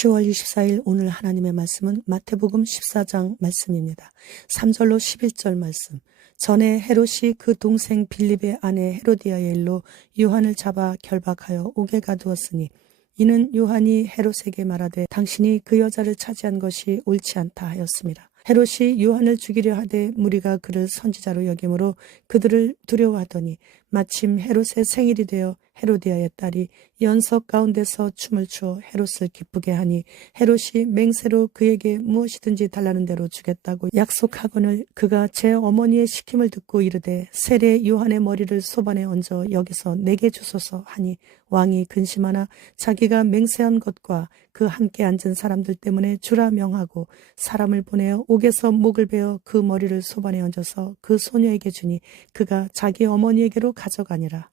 10월 24일 오늘 하나님의 말씀은 마태복음 14장 말씀입니다. 3절로 11절 말씀. 전에 헤롯이 그 동생 빌립의 아내 헤로디아의 일로 요한을 잡아 결박하여 옥에 가두었으니 이는 요한이 헤롯에게 말하되 당신이 그 여자를 차지한 것이 옳지 않다 하였습니다. 헤롯이 요한을 죽이려 하되 무리가 그를 선지자로 여김으로 그들을 두려워하더니 마침 헤롯의 생일이 되어 헤로디아의 딸이 연석 가운데서 춤을 추어 헤롯을 기쁘게 하니 헤롯이 맹세로 그에게 무엇이든지 달라는 대로 주겠다고 약속하거늘 그가 제 어머니의 시킴을 듣고 이르되 세례 요한의 머리를 소반에 얹어 여기서 내게 주소서 하니 왕이 근심하나 자기가 맹세한 것과 그 함께 앉은 사람들 때문에 주라 명하고 사람을 보내어 옥에서 목을 베어 그 머리를 소반에 얹어서 그 소녀에게 주니 그가 자기 어머니에게로 가져가니라.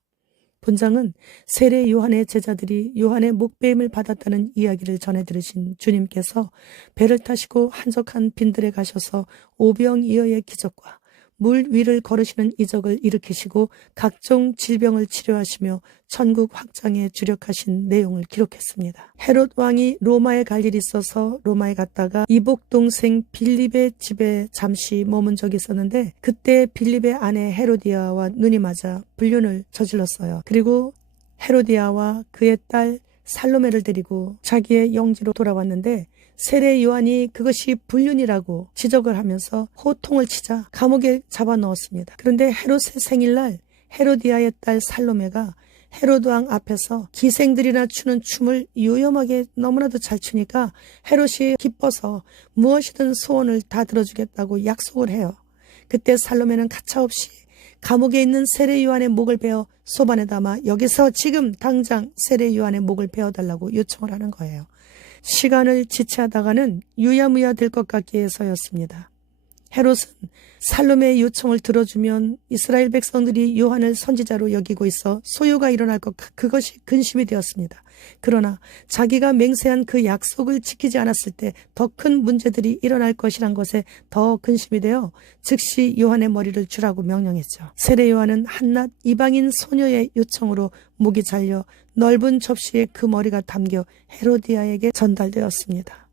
본장은 세례 요한의 제자들이 요한의 목베임을 받았다는 이야기를 전해 들으신 주님께서 배를 타시고 한적한 빈들에 가셔서 오병이어의 기적과 물 위를 걸으시는 이적을 일으키시고 각종 질병을 치료하시며 천국 확장에 주력하신 내용을 기록했습니다. 헤롯 왕이 로마에 갈 일이 있어서 로마에 갔다가 이복 동생 빌립의 집에 잠시 머문 적이 있었는데 그때 빌립의 아내 헤로디아와 눈이 맞아 불륜을 저질렀어요. 그리고 헤로디아와 그의 딸 살로메를 데리고 자기의 영지로 돌아왔는데 세례 요한이 그것이 불륜이라고 지적을 하면서 호통을 치자 감옥에 잡아넣었습니다. 그런데 헤롯의 생일날 헤로디아의 딸 살로메가 헤롯 왕 앞에서 기생들이나 추는 춤을 요염하게 너무나도 잘 추니까 헤롯이 기뻐서 무엇이든 소원을 다 들어주겠다고 약속을 해요. 그때 살로메는 가차없이 감옥에 있는 세례 요한의 목을 베어 소반에 담아 여기서 지금 당장 세례 요한의 목을 베어달라고 요청을 하는 거예요. 시간을 지체하다가는 유야무야 될 것 같기에 해서였습니다. 헤롯은 살로메의 요청을 들어주면 이스라엘 백성들이 요한을 선지자로 여기고 있어 소요가 일어날 그것이 근심이 되었습니다. 그러나 자기가 맹세한 그 약속을 지키지 않았을 때 더 큰 문제들이 일어날 것이란 것에 더 근심이 되어 즉시 요한의 머리를 주라고 명령했죠. 세례 요한은 한낱 이방인 소녀의 요청으로 목이 잘려 넓은 접시에 그 머리가 담겨 헤로디아에게 전달되었습니다.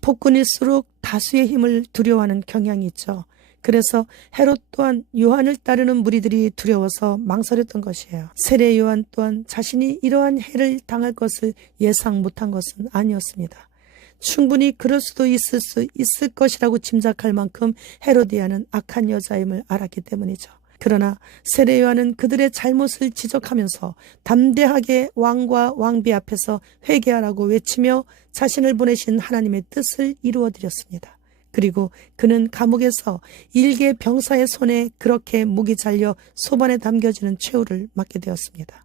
폭군일수록 다수의 힘을 두려워하는 경향이 있죠. 그래서 헤롯 또한 요한을 따르는 무리들이 두려워서 망설였던 것이에요. 세례 요한 또한 자신이 이러한 해를 당할 것을 예상 못한 것은 아니었습니다. 충분히 그럴 수도 있을 것이라고 짐작할 만큼 헤로디아는 악한 여자임을 알았기 때문이죠. 그러나 세례 요한은 그들의 잘못을 지적하면서 담대하게 왕과 왕비 앞에서 회개하라고 외치며 자신을 보내신 하나님의 뜻을 이루어드렸습니다. 그리고 그는 감옥에서 일개 병사의 손에 그렇게 목이 잘려 소반에 담겨지는 최후를 맞게 되었습니다.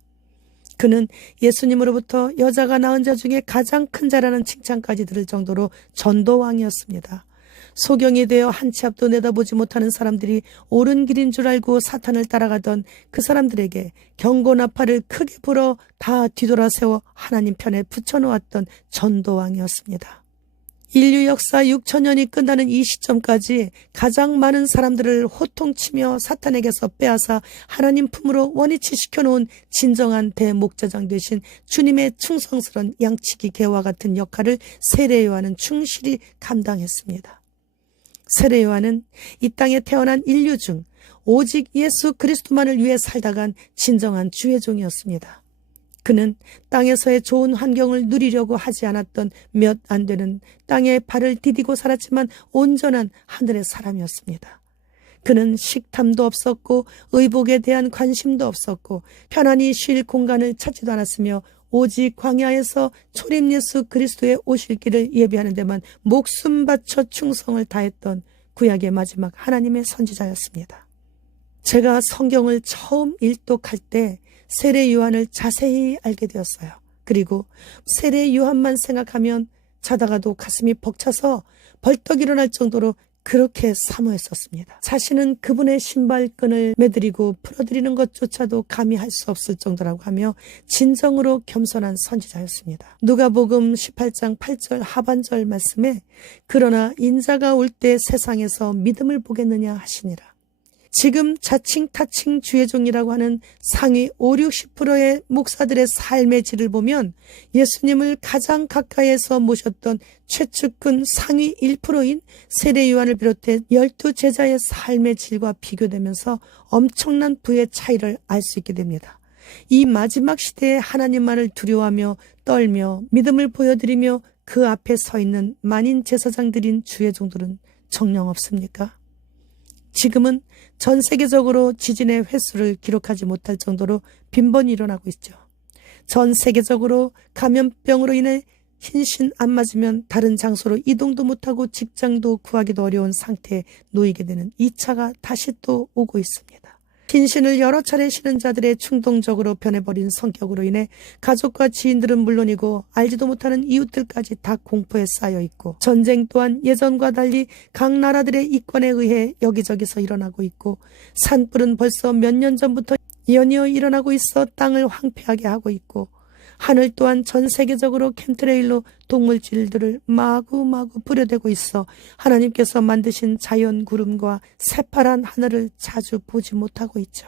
그는 예수님으로부터 여자가 낳은 자 중에 가장 큰 자라는 칭찬까지 들을 정도로 전도왕이었습니다. 소경이 되어 한 치 앞도 내다보지 못하는 사람들이 옳은 길인 줄 알고 사탄을 따라가던 그 사람들에게 경고나팔을 크게 불어 다 뒤돌아세워 하나님 편에 붙여놓았던 전도왕이었습니다. 인류 역사 6천년이 끝나는 이 시점까지 가장 많은 사람들을 호통치며 사탄에게서 빼앗아 하나님 품으로 원위치 시켜놓은 진정한 대목자장 되신 주님의 충성스러운 양치기 개와 같은 역할을 세례 요한은 충실히 감당했습니다. 세례 요한은 이 땅에 태어난 인류 중 오직 예수 그리스도만을 위해 살다간 진정한 주의 종이었습니다. 그는 땅에서의 좋은 환경을 누리려고 하지 않았던 몇 안 되는 땅에 발을 디디고 살았지만 온전한 하늘의 사람이었습니다. 그는 식탐도 없었고 의복에 대한 관심도 없었고 편안히 쉴 공간을 찾지도 않았으며 오직 광야에서 초림 예수 그리스도의 오실 길을 예비하는 데만 목숨 바쳐 충성을 다했던 구약의 마지막 하나님의 선지자였습니다. 제가 성경을 처음 일독할 때 세례 요한을 자세히 알게 되었어요. 그리고 세례 요한만 생각하면 자다가도 가슴이 벅차서 벌떡 일어날 정도로 그렇게 사모했었습니다. 자신은 그분의 신발끈을 매드리고 풀어드리는 것조차도 감히 할 수 없을 정도라고 하며 진정으로 겸손한 선지자였습니다. 누가복음 18장 8절 하반절 말씀에 그러나 인자가 올 때 세상에서 믿음을 보겠느냐 하시니라. 지금 자칭 타칭 주의종이라고 하는 상위 5, 60%의 목사들의 삶의 질을 보면 예수님을 가장 가까이에서 모셨던 최측근 상위 1%인 세례 요한을 비롯해 12제자의 삶의 질과 비교되면서 엄청난 부의 차이를 알 수 있게 됩니다. 이 마지막 시대에 하나님만을 두려워하며 떨며 믿음을 보여드리며 그 앞에 서 있는 만인 제사장들인 주의종들은 정녕 없습니까? 지금은 전 세계적으로 지진의 횟수를 기록하지 못할 정도로 빈번히 일어나고 있죠. 전 세계적으로 감염병으로 인해 흰신 안 맞으면 다른 장소로 이동도 못하고 직장도 구하기도 어려운 상태에 놓이게 되는 2차가 다시 또 오고 있습니다. 흰신을 여러 차례 신은 자들의 충동적으로 변해버린 성격으로 인해 가족과 지인들은 물론이고 알지도 못하는 이웃들까지 다 공포에 쌓여 있고, 전쟁 또한 예전과 달리 각 나라들의 이권에 의해 여기저기서 일어나고 있고, 산불은 벌써 몇 년 전부터 연이어 일어나고 있어 땅을 황폐하게 하고 있고, 하늘 또한 전 세계적으로 캠트레일로 동물질들을 마구마구 뿌려대고 있어 하나님께서 만드신 자연 구름과 새파란 하늘을 자주 보지 못하고 있죠.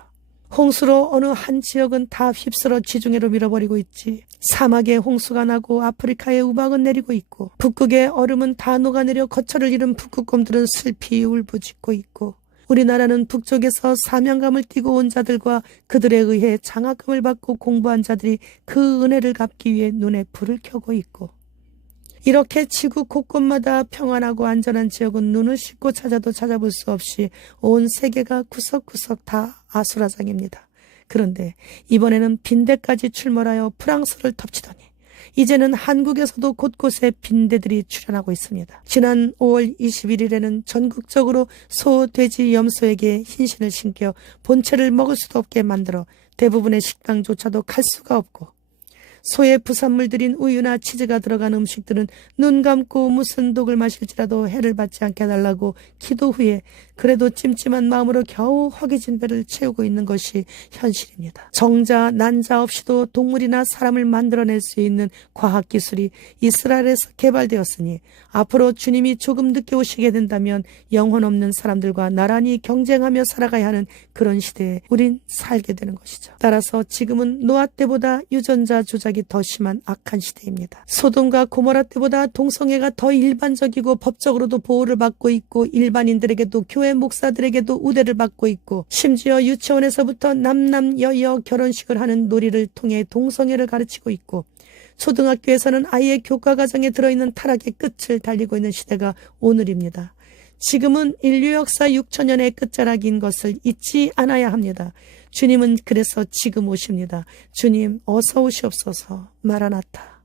홍수로 어느 한 지역은 다 휩쓸어 지중해로 밀어버리고 있지. 사막에 홍수가 나고 아프리카에 우박은 내리고 있고, 북극의 얼음은 다 녹아내려 거처를 잃은 북극곰들은 슬피 울부짖고 있고, 우리나라는 북쪽에서 사명감을 띠고 온 자들과 그들에 의해 장학금을 받고 공부한 자들이 그 은혜를 갚기 위해 눈에 불을 켜고 있고, 이렇게 지구 곳곳마다 평안하고 안전한 지역은 눈을 씻고 찾아도 찾아볼 수 없이 온 세계가 구석구석 다 아수라장입니다. 그런데 이번에는 빈대까지 출몰하여 프랑스를 덮치더니 이제는 한국에서도 곳곳에 빈대들이 출현하고 있습니다. 지난 5월 21일에는 전국적으로 소, 돼지, 염소에게 흰신을 신겨 본체를 먹을 수도 없게 만들어 대부분의 식당조차도 갈 수가 없고, 소의 부산물들인 우유나 치즈가 들어간 음식들은 눈 감고 무슨 독을 마실지라도 해를 받지 않게 해달라고 기도 후에 그래도 찜찜한 마음으로 겨우 허기진 배를 채우고 있는 것이 현실입니다. 정자, 난자 없이도 동물이나 사람을 만들어낼 수 있는 과학기술이 이스라엘에서 개발되었으니 앞으로 주님이 조금 늦게 오시게 된다면 영혼 없는 사람들과 나란히 경쟁하며 살아가야 하는 그런 시대에 우린 살게 되는 것이죠. 따라서 지금은 노아 때보다 유전자 조작이 더 심한 악한 시대입니다. 소돔과 고모라 때보다 동성애가 더 일반적이고 법적으로도 보호를 받고 있고, 일반인들에게도 교회 목사들에게도 우대를 받고 있고, 심지어 유치원에서부터 남남여여 결혼식을 하는 놀이를 통해 동성애를 가르치고 있고, 초등학교에서는 아이의 교과과정에 들어있는 타락의 끝을 달리고 있는 시대가 오늘입니다. 지금은 인류 역사 6천년의 끝자락인 것을 잊지 않아야 합니다. 주님은 그래서 지금 오십니다. 주님 어서 오시옵소서. 마라나타.